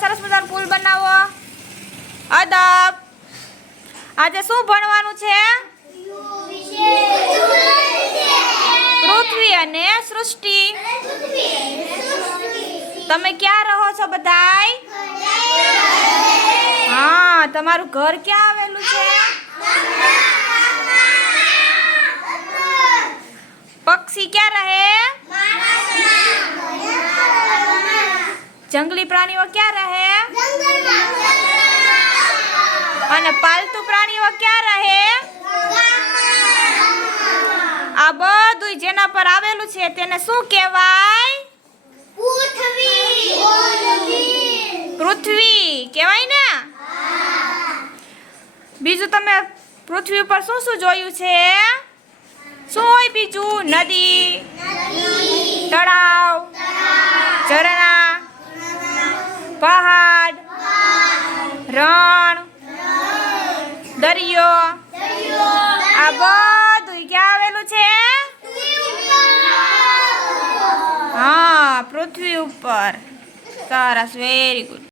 સરસ મજાનું પુલ બનાવો. અદબ. આજે શું ભણવાનું છે? પૃથ્વી અને સૃષ્ટિ. તમે ક્યાં રહો છો બધાય? હા, તમારું ઘર ક્યાં આવેલું છે? પક્ષી ક્યાં રહે? જંગલી પ્રાણીઓ ક્યાં રહે? અને પાલતુ પ્રાણીઓ ક્યાં રહે? આ બધું જેના પર આવેલું છે તેને શું કહેવાય? પૃથ્વી. કહેવાય ને? બીજું તમે પૃથ્વી ઉપર શું શું જોયું છે? શું હોય બીજું? નદી. પહાડ રણ દરિયો આ બધું ક્યાં આવેલું છે? હા પૃથ્વી ઉપર. સરસ વેરી ગુડ